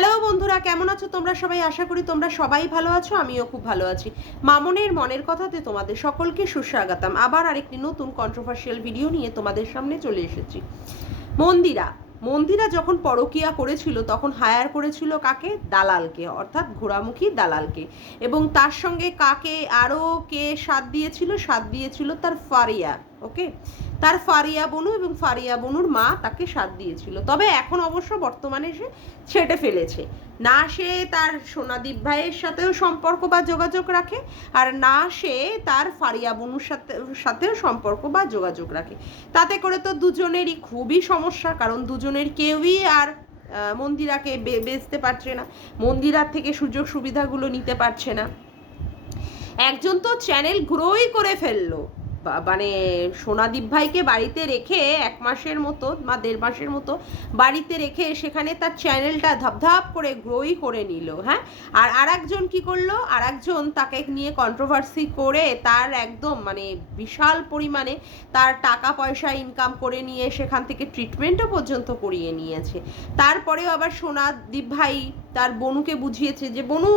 Hello বন্ধুরা, কেমন আছো তোমরা সবাই? আশা করি তোমরা সবাই ভালো আছো, আমিও খুব ভালো আছি। মামনের মনের কথাতে তোমাদের সকলকে সুস্বাগতম। আবার আরেকটি নতুন কন্ট্রোভার্সিয়াল ভিডিও নিয়ে তোমাদের সামনে চলে এসেছি। মন্দিরা মন্দিরা যখন পরকীয়া করেছিল তখন হায়ার করেছিল কাকে? দালালকে, অর্থাৎ ঘোড়ামুখী দালালকে। এবং তার সঙ্গে কাকে আরও কে সাথ দিয়েছিল তার ফারিয়া। ওকে, তার ফারিয়া বনু এবং ফারিয়া বনুর মা তাকে সাথ দিয়েছিল। তবে এখন অবশ্য বর্তমানে সে ছেটে ফেলেছে। না সে তার সোনাদীপ ভাইয়ের সাথেও সম্পর্ক বা যোগাযোগ রাখে, আর না সে তার ফারিয়া বনুর সাথেও সম্পর্ক বা যোগাযোগ রাখে। তাতে করে তো দুজনেরই খুবই সমস্যা, কারণ দুজনের কেউই আর মন্দিরাকে বেচতে পারছে না, মন্দিরার থেকে সুযোগ সুবিধাগুলো নিতে পারছে না। একজন তো চ্যানেল গ্রোই করে ফেললো, মানে সোনাদীপ ভাইকে বাড়িতে রেখে 1 মাসের মতো বা 1.5 মাসের মতো বাড়িতে রেখে সেখানে তার চ্যানেলটা ধাপধাপ করে গ্রোই করে নিল। হ্যাঁ, আর আরেকজন কি করলো? আরেকজন তাকে নিয়ে কন্ট্রোভার্সি করে তার একদম মানে বিশাল পরিমাণে তার টাকা পয়সা ইনকাম করে নিয়ে সেখান থেকে ট্রিটমেন্টও পর্যন্ত করিয়ে নিয়েছে। তারপরেও আবার সোনাদীপ ভাই তার বনুকে বুঝিয়েছে যে বনু,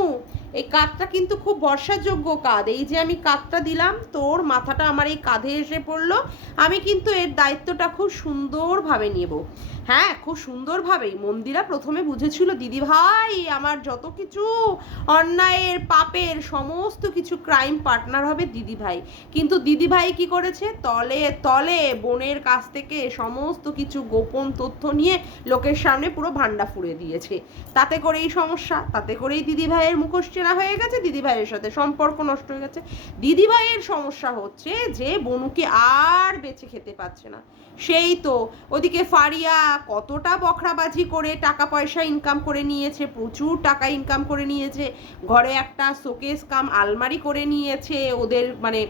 এই কাঁধটা কিন্তু খুব ভরসাযোগ্য কাঁধ। এই যে আমি কাঁধটা দিলাম, তোর মাথাটা আমার এই কাঁধে এসে পড়লো, আমি কিন্তু এর দায়িত্বটা খুব সুন্দরভাবে নেব। হ্যাঁ, খুব সুন্দরভাবেই মন্দিরা প্রথমে বুঝেছিল দিদি ভাই আমার যত কিছু অন্যায়ের পাপের সমস্ত কিছু ক্রাইম পার্টনার হবে দিদি ভাই। কিন্তু দিদি ভাই কি করেছে? তলে তলে বোনের কাছ থেকে সমস্ত কিছু গোপন তথ্য নিয়ে লোকের সামনে পুরো ভান্ডা ফুঁড়ে দিয়েছে। তাতে করেই সমস্যা, তাতে করেই দিদি ভাইয়ের মুখোশ চেনা হয়ে গেছে, দিদি ভাইয়ের সাথে সম্পর্ক নষ্ট হয়ে গেছে। দিদি ভাইয়ের সমস্যা হচ্ছে যে বনুকে আর বেঁচে খেতে পাচ্ছে না। সেই তো ওদিকে ফারিয়া কতটা বখরাবাজি করে টাকা পয়সা ইনকাম করে নিয়েছে, প্রচুর টাকা ইনকাম করে নিয়েছে, ঘরে একটা শোকেস কাম আলমারি করে নিয়েছে ওদের মানে।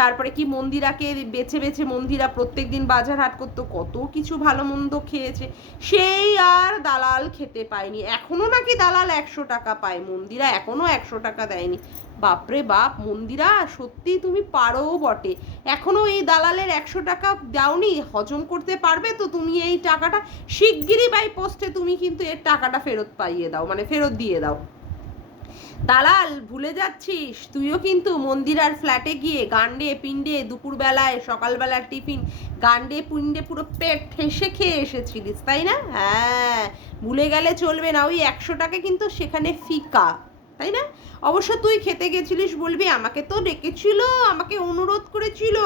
তারপরে কি মন্দিরাকে বেছে বেছে মন্দিরা প্রত্যেক দিন বাজার হাট করতো, কত কিছু ভালো মন্দ খেয়েছে। সেই আর দালাল খেতে পায়নি। এখনো নাকি দালাল 100 টাকা পায়, মন্দিরা এখনো 100 টাকা দেয়নি। বাপরে বাপ, মন্দিরা সত্যি তুমি পারো বটে, এখনো এই দালালের 100 টাকা দাওনি। হজম করতে পারবে তো তুমি এই টাকাটা? শিগগিরই বাই পোস্টে তুমি কিন্তু এর টাকাটা ফেরত পাইয়ে দাও, মানে ফেরত দিয়ে দাও। দালাল ভুলে যাচ্ছিস, তুইও কিন্তু মন্দিরার ফ্ল্যাটে গিয়ে গান্ডে পিণ্ডে দুপুরবেলায় সকালবেলার টিফিন গান্ডে পিণ্ডে পুরো পেট ঠেসে খেয়ে এসেছিলিস, তাই না? হ্যাঁ, ভুলে গেলে চলবে না। ওই 100 টাকা কিন্তু সেখানে ফিকা, তাই না? অবশ্য তুই খেতে গেছিলিস বলবি, আমাকে তো ডেকেছিল, আমাকে অনুরোধ করেছিল,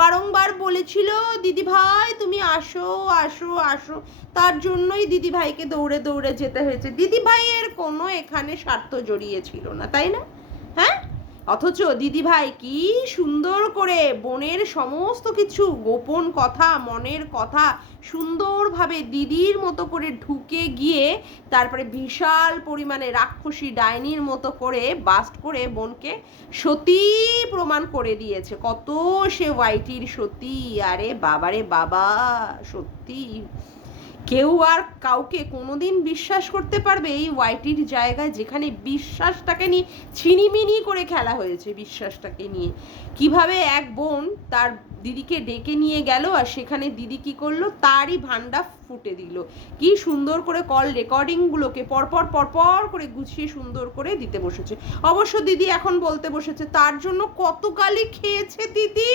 বারংবার বলেছিল দিদি ভাই তুমি আসো আসো আসো। তার জন্যই দিদি ভাইকে দৌড়ে দৌড়ে যেতে হয়েছে। দিদি ভাইয়ের কোনো এখানে স্বার্থ জড়িয়ে ছিল না, তাই না? হ্যাঁ, অথচ দিদি ভাই কি সুন্দর করে বোনের সমস্ত কিছু গোপন কথা মনের কথা সুন্দরভাবে দিদির মতো করে ঢুকে গিয়ে তারপরে বিশাল পরিমাণে রাক্ষসী ডাইনির মতো করে বাস্ট করে বোনকে সতী প্রমাণ করে দিয়েছে। কত সে ওয়াইটির সতী, আরে বাবারে বাবা, সত্যি কেউ আর কাউকে কোনোদিন বিশ্বাস করতে পারবে এই ওয়াইটির জায়গায়, যেখানে বিশ্বাসটাকে নিয়ে ছিনিমিনি করে খেলা হয়েছে। বিশ্বাসটাকে নিয়ে কিভাবে এক বোন তার দিদিকে ডেকে নিয়ে গেল, আর সেখানে দিদি কি করলো? তারই ভান্ডা ফুটে দিল। কি সুন্দর করে কল রেকর্ডিংগুলোকে পরপর পরপর করে গুছিয়ে সুন্দর করে দিতে বসেছে। অবশ্য দিদি এখন বলতে বসেছে তার জন্য কত গালি খেয়েছে দিদি,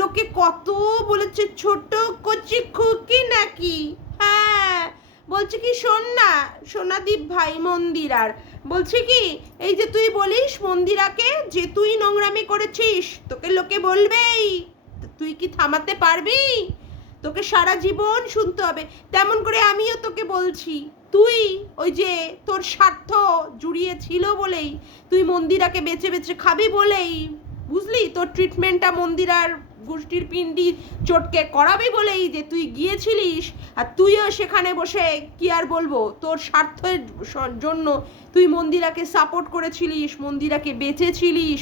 লোকে কত বলেছে ছোট কচি খুকি নাকি। হ্যাঁ, বলছে কি শোন না সোনাদীপ ভাই মন্দিরার, বলছে কি এই যে তুই বলিস মন্দিরাকে যে তুই নোংরামি করেছিস, তোকে লোকে বলবেই, তুই কি থামাতে পারবি? তোকে সারা জীবন শুনতে হবে। তেমন করে আমিও তোকে বলছি, তুই ওই যে তোর স্বার্থ জুড়িয়ে ছিল বলেই, তুই মন্দিরাকে বেছে বেছে খাবি বলেই, বুঝলি, তোর ট্রিটমেন্টটা মন্দিরার গোষ্ঠীর পিণ্ডি চটকে করাবি বলেই যে তুই গিয়েছিলিস, আর তুইও সেখানে বসে কি আর বলবো, তোর স্বার্থের জন্য তুই মন্দিরাকে সাপোর্ট করেছিলিস, মন্দিরাকে বেঁচেছিলিস,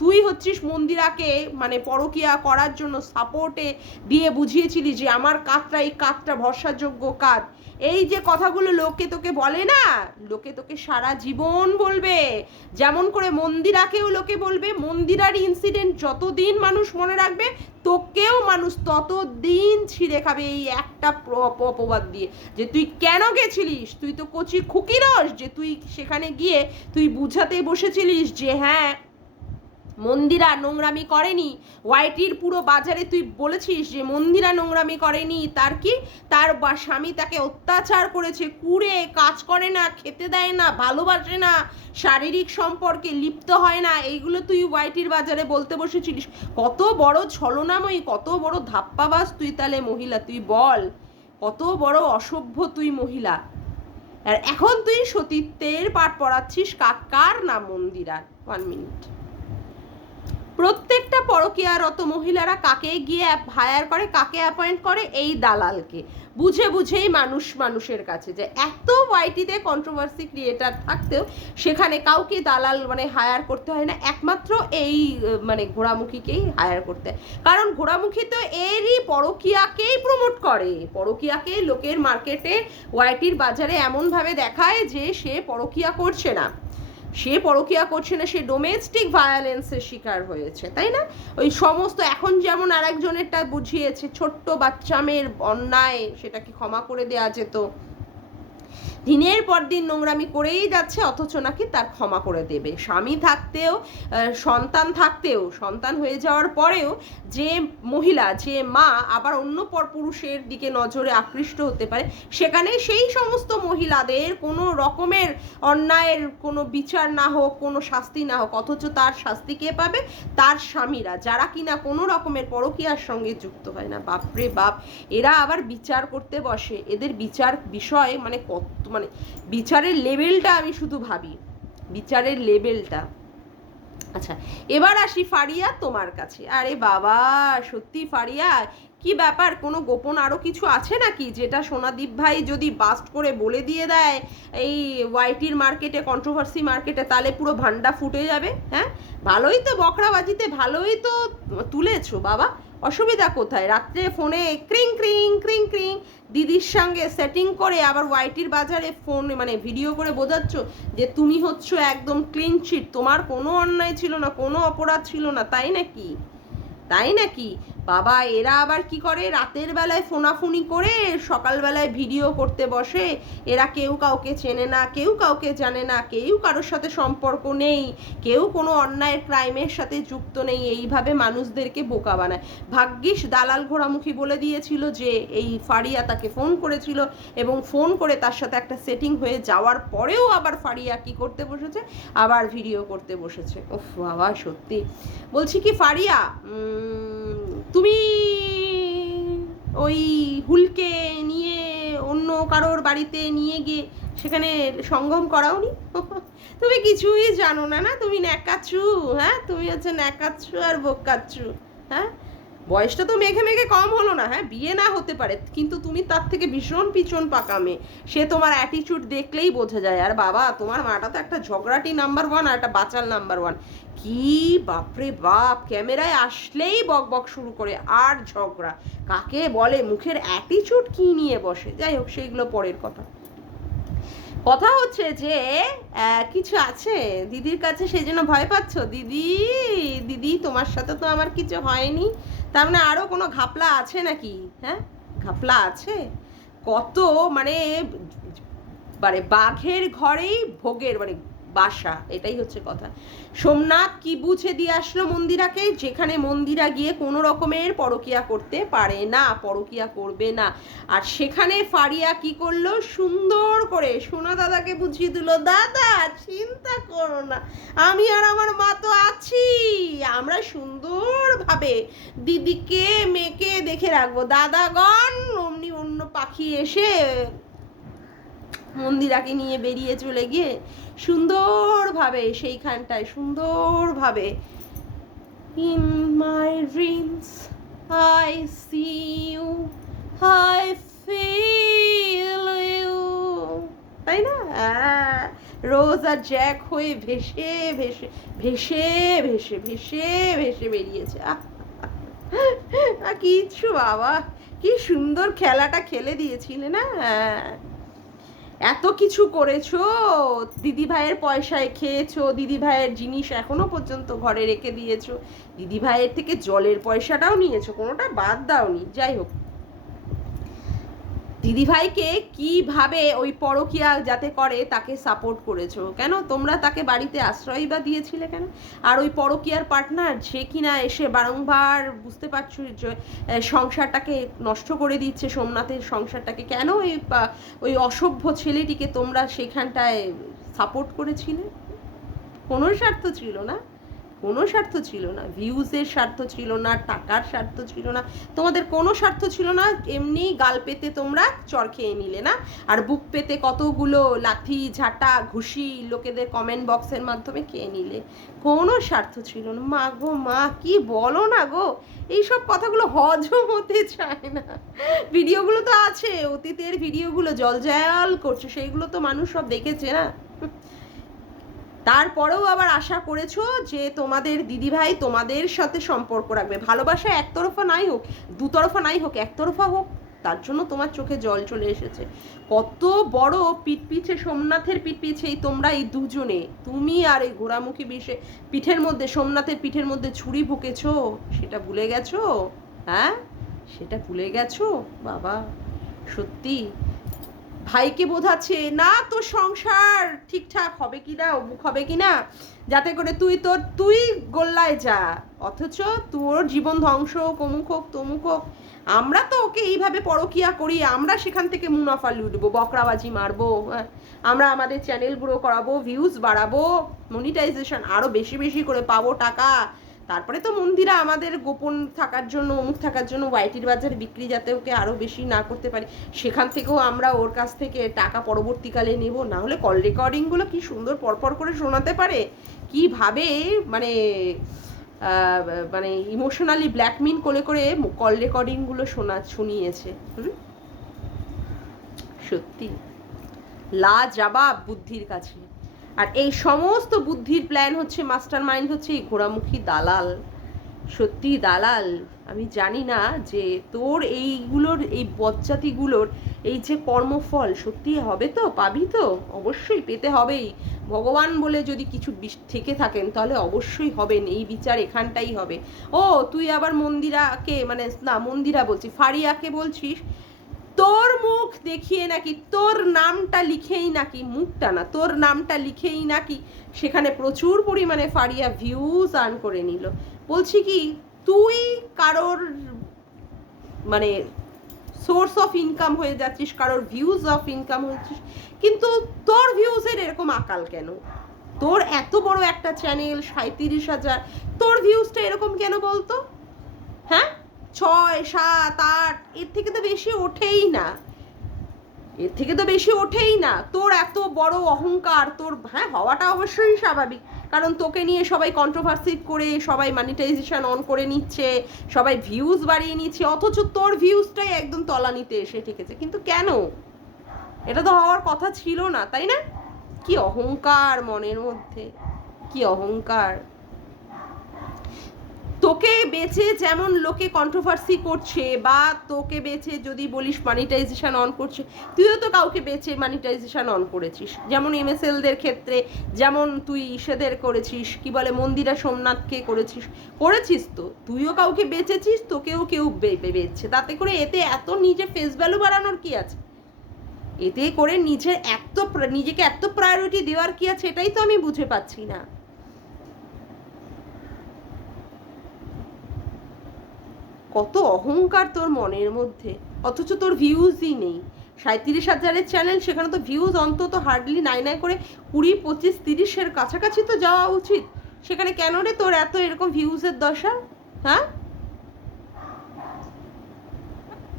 তুই হচ্ছিস মন্দিরাকে মানে পরকীয়া করার জন্য সাপোর্টে দিয়ে বুঝিয়েছিলি যে আমার কাঁধটা এই কাঁধটা ভরসাযোগ্য কাঁধ। এই যে কথাগুলো লোকে তোকে বলে না, লোকে তোকে সারা জীবন বলবে। যেমন করে মন্দিরাকেও লোকে বলবে, মন্দিরার ইনসিডেন্ট যতদিন মানুষ মনে রাখবে, তোকেও মানুষ ততদিন ছিঁড়ে খাবে এই একটা অপবাদ দিয়ে, যে তুই কেন গেছিলিস, তুই তো কচি খুকি রস, যে তুই সেখানে গিয়ে তুই বুঝাতে বসেছিলিস যে হ্যাঁ মন্দিরা নোংরামি করেনি। ওয়াইটির পুরো বাজারে তুই বলেছিস যে মন্দিরা নোংরামি করেনি, তার কি, তার স্বামী তাকে অত্যাচার করেছে, কুড়ে কাজ করে না, খেতে দেয় না, ভালোবাসে না, শারীরিক সম্পর্কে লিপ্ত হয় না, এইগুলো তুই ওয়াইটির বাজারে বলতে বসেছিলিস। কত বড় ছলনাময়ী, কত বড় ধাপ্পাবাজ তুই তাহলে মহিলা, তুই বল কত বড় অসভ্য তুই মহিলা। আর এখন তুই সতীত্বের পাঠ পড়াচ্ছিস কার নাম? মন্দিরা। 1 মিনিট। প্রত্যেকটা পরকীয়ারত মহিলারা কাকে গিয়ে হায়ার করে, কাকে অ্যাপয়েন্ট করে? এই দালালকে। বুঝে বুঝেই মানুষের কাছে, যে এত ওয়াইটিতে কন্ট্রোভার্সি ক্রিয়েটার থাকতেও সেখানে কাউকে দালাল মানে হায়ার করতে হয় না, একমাত্র এই মানে ঘোড়ামুখীকেই হায়ার করতে হয়। কারণ ঘোড়ামুখী তো এরই পরকীয়াকেই প্রমোট করে, পরকীয়াকে লোকের মার্কেটে ওয়াইটির বাজারে এমনভাবে দেখায় যে সে পরকীয়া করছে না, সে পরকীয়া করছে না, সে ডোমেস্টিক ভায়োলেন্সের শিকার হয়েছে, তাই না? ওই সমস্ত এখন যেমন আরেকজনেরটা বুঝিয়েছে, ছোট্ট বাচ্চা মেয়ের অন্যায় সেটাকে ক্ষমা করে দেওয়া যেত, দিনের পর দিন নোংরামি করেই যাচ্ছে, অথচ নাকি তার ক্ষমা করে দেবে। স্বামী থাকতেও, সন্তান থাকতেও, সন্তান হয়ে যাওয়ার পরেও যে মহিলা, যে মা আবার অন্য পুরুষের দিকে নজরে আকৃষ্ট হতে পারে, সেখানে সেই সমস্ত মহিলাদের কোনো রকমের অন্যায়ের কোনো বিচার না হোক, কোনো শাস্তি না হোক, অথচ তার শাস্তি কে পাবে? তার স্বামীরা, যারা কিনা কোনো রকমের পরকীয়ার সঙ্গে যুক্ত হয় না। বাপরে বাপ, এরা আবার বিচার করতে বসে, এদের বিচার বিষয় মানে কত, মানে বিচারের লেভেলটা আমি শুধু ভাবি, বিচারের লেভেলটা। আচ্ছা, এবার আসি ফারিয়া তোমার কাছে। আরে বাবা, সত্যি ফারিয়া কি ব্যাপার, কোনো গোপন আরো কিছু আছে নাকি, যেটা সোনাদীপ ভাই যদি বাস্ট করে বলে দিয়ে দেয় এই ওয়াইটির মার্কেটে, কন্ট্রোভার্সি মার্কেটে, তাহলে পুরো ভান্ডা ফুটে যাবে? হ্যাঁ, ভালোই তো বকরাবাজিতে ভালোই তো তুলেছো বাবা, অসুবিধা কোথায়? রাত্রে ফোনে ক্রিং ক্রিং ক্রিং ক্রিং দিদির সঙ্গে সেটিং করে আবার ওয়াইটির বাজারে ফোন মানে ভিডিও করে বোঝাচ্ছ যে তুমি হচ্ছ একদম ক্লিন চিট, তোমার কোনো অন্যায় ছিল না, কোনো অপরাধ ছিল না, তাই নাকি? তাই নাকি বাবা? এরা আবার কি করে, রাতের বেলায় ফোনাফুনি করে সকালবেলায় ভিডিও করতে বসে। এরা কেউ কাউকে চেনে না, কেউ কাউকে জানে না, কেউ কারোর সাথে সম্পর্ক নেই, কেউ কোনো অন্যায়ের ক্রাইমের সাথে যুক্ত নেই, এইভাবে মানুষদেরকে বোকা বানায়। ভাগ্যিস দালাল ঘোড়ামুখী বলে দিয়েছিল যে এই ফারিয়া তাকে ফোন করেছিল, এবং ফোন করে তার সাথে একটা সেটিং হয়ে যাওয়ার পরেও আবার ফারিয়া কি করতে বসেছে, আবার ভিডিও করতে বসেছে। ওফ বাবা, সত্যি বলছি কি ফারিয়া, তুমি ওই হুলকে নিয়ে অন্য কারোর বাড়িতে নিয়ে গিয়ে সেখানে সঙ্গম করাওনি? তুমি কিছুই জানো না, না তুমি ন্যাকাচ্ছু, হ্যাঁ তুমি হচ্ছে ন্যাকাচ্ছু আর বোকাচ্ছু। হ্যাঁ, বয়সটা তো মেঘে মেঘে কম হলো না, হ্যাঁ বিয়ে না হতে পারে, কিন্তু তুমি তার থেকে ভীষণ পিছন পাকা মেয়ে, সে তোমার অ্যাটিটিউড দেখলেই বোঝা যায়। আর বাবা, তোমার মাটা তো একটা ঝগড়াটি নাম্বার 1 আর একটা বাচাল নাম্বার 1। কি বাপরে বাপ, ক্যামেরায় আসলেই বক বক শুরু করে, আর ঝগড়া কাকে বলে, মুখের অ্যাটিটিউড কি নিয়ে বসে। যাই হোক, সেইগুলো পরের কথা। কথা হচ্ছে যে কিছু আছে দিদির কাছে, সেই জন্য ভয় পাচ্ছ? দিদি দিদি তোমার সাথে তো আমার কিছু হয়নি, তার মানে আরও কোনো ঘাপলা আছে নাকি? হ্যাঁ, ঘাপলা আছে কত, মানে মানে বাঘের ঘরেই ভোগের মানে বাসা, এটাই হচ্ছে কথা। সোমনাথ কি বুঝে দিয়ে আসলো মন্দিরাকে, যেখানে মন্দিরা গিয়ে কোনো রকমের পরকিয়া করতে পারে না, পরকিয়া করবে না। আর সেখানে ফারিয়া কি করলো, সুন্দর করে সোনা দাদাকে বুঝিয়ে দিল, দাদা চিন্তা করো না, আমি আর আমার মা তো আছি, আমরা সুন্দরভাবে দিদিকে মেয়েকে দেখে রাখবো। দাদাগণ অমনি অন্য পাখি এসে মন্দিরাকে নিয়ে বেরিয়ে চলে গিয়ে সুন্দরভাবে সেইখানটায় সুন্দরভাবে, in my dreams I see you, I feel you, তাই না? রোজ আর জ্যাক হয়ে ভেসে ভেসে ভেসে ভেসে ভেসে ভেসে বেরিয়েছে। কিচ্ছু বাবা, কি সুন্দর খেলাটা খেলে দিয়েছিলে না। এত কিছু করেছো, দিদি ভাইয়ের পয়সায় খেয়েছো, দিদি ভাইয়ের জিনিস এখনো পর্যন্ত ঘরে রেখে দিয়েছো, দিদি ভাইয়ের থেকে জলের পয়সাটাও নিয়েছো, কোনোটা বাদ দাওনি। যাই হোক, দিদিভাইকে কিভাবে ওই পরকীয়া যাতে করে তাকে সাপোর্ট করেছো কেন? তোমরা তাকে বাড়িতে আশ্রয় বা দিয়েছিলে কেন? আর ওই পরকীয়ার পার্টনার যে কিনা এসে বারংবার, বুঝতে পারছো, সংসারটাকে নষ্ট করে দিচ্ছে, সোমনাথের সংসারটাকে, কেন ওই অসভ্য ছেলেটিকে তোমরা সেখানটায় সাপোর্ট করেছিলে? কোনো স্বার্থ ছিল না, কোনো স্বার্থ ছিল না, ভিউজের স্বার্থ ছিল না, টাকার স্বার্থ ছিল না, তোমাদের কোনো স্বার্থ ছিল না। এমনি গাল পেতে তোমরা চর খেয়ে নিলে না, আর বুক পেতে কতগুলো লাথি ঝাঁটা ঘুষি লোকেদের কমেন্ট বক্সের মাধ্যমে খেয়ে নিলে। কোনো স্বার্থ ছিল না। মা গো মা, কি বলো না গো, এইসব কথাগুলো হজম হতে চায় না। ভিডিওগুলো তো আছে, অতীতের ভিডিওগুলো জলজাল করছে, সেইগুলো তো মানুষ সব দেখেছে না। তারপরেও আবার আশা করেছো যে তোমাদের দিদিভাই তোমাদের সাথে সম্পর্ক রাখবে। ভালোবাসা একতরফা নাই হোক, দুতরফা নাই হোক, একতরফা হোক, তার জন্য তোমার চোখে জল চলে এসেছে। কত বড় পিঠপিছে, সোমনাথের পিঠপিছেই তোমরা এই দুজনে, তুমি আর এই ঘোড়ামুখী বিষে পিঠের মধ্যে, সোমনাথের পিঠের মধ্যে ছুরি ভুকেছো, সেটা ভুলে গেছো? হ্যাঁ, সেটা ভুলে গেছো? বাবা সত্যি ভাইকে বোঝাচ্ছে না তোর সংসার ঠিকঠাক হবে কি না, অমুক হবে কি না, যাতে করে তুই গোল্লায় যা, অথচ তোর জীবন ধ্বংস হোক, অমুক হোক তমুক হোক। আমরা তো ওকে এইভাবে পরকিয়া করি, আমরা সেখান থেকে মুনাফা লুটবো, বকরাবাজি মারবো, আমরা আমাদের চ্যানেল গ্রো করাবো, ভিউজ বাড়াবো, মনিটাইজেশন আরো বেশি বেশি করে পাবো টাকা। তারপরে তো মন্দিরা আমাদের গোপন থাকার জন্য, অমুক থাকার জন্য ওয়াইটির বাজারে বিক্রি, যাতে ওকে আরও বেশি না করতে পারি, সেখান থেকেও আমরা ওর কাছ থেকে টাকা পরবর্তীকালে নেব। না হলে কল রেকর্ডিংগুলো কি সুন্দর পরপর করে শোনাতে পারে, কিভাবে মানে মানে ইমোশনালি ব্ল্যাকমেল করে করে কল রেকর্ডিংগুলো শুনিয়েছে। সত্যি লাজবাব বুদ্ধির কাছে। আর এই সমস্ত বুদ্ধির প্ল্যান হচ্ছে, মাস্টার মাইন্ড হচ্ছে এই ঘোড়ামুখী দালাল। সত্যি দালাল। আমি জানি না যে তোর এইগুলোর, এই বজ্জাতিগুলোর এই যে কর্মফল সত্যি হবে তো, পাবি তো? অবশ্যই পেতে হবেই। ভগবান বলে যদি কিছু থেকে থাকেন তাহলে অবশ্যই হবেন, এই বিচার এখানটাই হবে। ও তুই আবার মন্দিরাকে, মানে না মন্দিরা বলছি, ফারিয়াকে বলছিস তোর মুখ দেখিয়ে নাকি, তোর নামটা লিখেই নাকি, মুখটা না তোর নামটা লিখেই নাকি সেখানে প্রচুর পরিমাণে ফারিয়া ভিউজ আর্ন করে নিল। বলছি কি, তুই কারোর মানে সোর্স অফ ইনকাম হয়ে যাচ্ছিস, কারোর ভিউজ অফ ইনকাম হচ্ছিস, কিন্তু তোর ভিউজের এরকম আকাল কেন? তোর এত বড় একটা চ্যানেল, 37,000, তোর ভিউজটা এরকম কেন বলতো? হ্যাঁ, 6, 7, 8 এর থেকে তো বেশি ওঠেই না, এর থেকে তো বেশি ওঠেই না। তোর এত বড় অহংকার, তোর হ্যাঁ হওয়াটা অবশ্যই স্বাভাবিক, কারণ তোকে নিয়ে সবাই কন্ট্রোভার্সি করে, সবাই মনিটাইজেশন অন করে নিচ্ছে, সবাই ভিউজ বাড়িয়ে নিচ্ছে, অথচ তোর ভিউজটাই একদম তলানিতে এসে ঠেকেছে। কিন্তু কেন? এটা তো হওয়ার কথা ছিল না, তাই না? কি অহংকার মনের মধ্যে, কি অহংকার। তোকে বেচে যেমন লোকে কন্ট্রোভার্সি করছে, বা তোকে বেচে যদি বলিস মনিটাইজেশন অন করছে, তুইও তো কাউকে বেচে মনিটাইজেশন অন করেছিস, যেমন এমএসএলদের ক্ষেত্রে, যেমন তুই ইসেদের করেছিস, কি বলে মন্দিরা সোমনাথকে করেছিস তো তুইও কাউকে বেচেছিস, তোকেও কেউ বেচছে, তাতে করে এতে এত নিজে ফেস ভ্যালু বাড়ানোর কি আছে? এতে করে নিজেকে এত প্রায়োরিটি দেওয়ার কি আছে? এটাই তো আমি বুঝে পাচ্ছি না। কত অহংকার তোর মনের মধ্যে, অথচ তোর ভিউজই নেই। 37,000-এর চ্যানেল, সেখানে তো ভিউজ অন্তত হার্ডলি নাই করে 20, 25, 30-এর কাছাকাছি তো যাওয়া উচিত। সেখানে কেন রে তোর এত এরকম ভিউজের দশা? হ্যাঁ,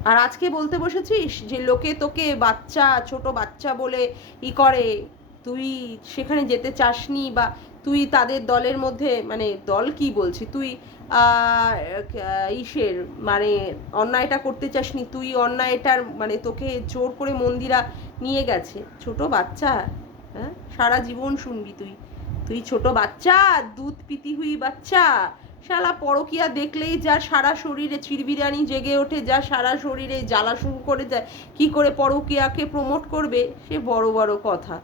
আর আজকে বলতে বসেছিস যে লোকে তোকে বাচ্চা, ছোট বাচ্চা বলে করে, তুই সেখানে যেতে চাসনি, বা তুই তাদের দলের মধ্যে, মানে দল কি বলছি, তুই ইসের মানে অন্যায়টা করতে চাসনি, তুই অন্যায়টার মানে তোকে জোর করে মন্দিরা নিয়ে গেছে। ছোট বাচ্চা, হ্যাঁ, সারা জীবন শুনবি তুই, তুই ছোট বাচ্চা, দুধ পিতি হুই বাচ্চা, শালা পরকিয়া দেখলেই যা সারা শরীরে চিরবিরানি জেগে ওঠে, যা সারা শরীরে জ্বালা শুরু করে যায়, কি করে পরকিয়াকে প্রমোট করবে সে বড় বড় কথা।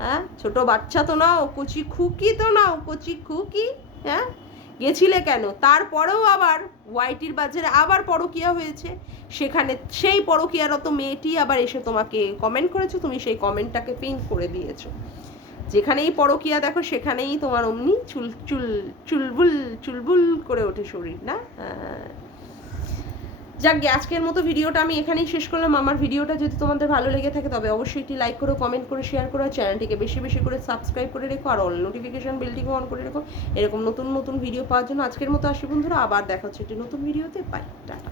হ্যাঁ, ছোট বাচ্চা তো নাও, কচি খুকি তো নাও, কচি খুকি। হ্যাঁ, গেছিলে কেন? তারপরেও আবার ওয়াইটির বাজারে আবার পরকিয়া হয়েছে, সেখানে সেই পরকিয়ারত মেয়েটি আবার এসে তোমাকে কমেন্ট করেছো, তুমি সেই কমেন্টটাকে পিন করে দিয়েছো। যেখানেই পরকিয়া দেখো সেখানেই তোমার অমনি চুল চুল চুলবুল চুলবুল করে ওঠে শরীর, না? যাক গে, আজকের মতো ভিডিওটা আমি এখানেই শেষ করলাম। আমার ভিডিওটা যদি তোমাদের ভালো লেগে থাকে তবে অবশ্যই একটি লাইক করো, কমেন্ট করে শেয়ার করো, চ্যানেলটিকে বেশি বেশি করে সাবস্ক্রাইব করে রেখো, আর অল নোটিফিকেশন বেলটিকে অন করে রেখো এরকম নতুন নতুন ভিডিও পাওয়ার জন্য। আজকের মতো আসি বন্ধুরা, আবার দেখা হচ্ছে একটি নতুন ভিডিওতে। Bye, tata.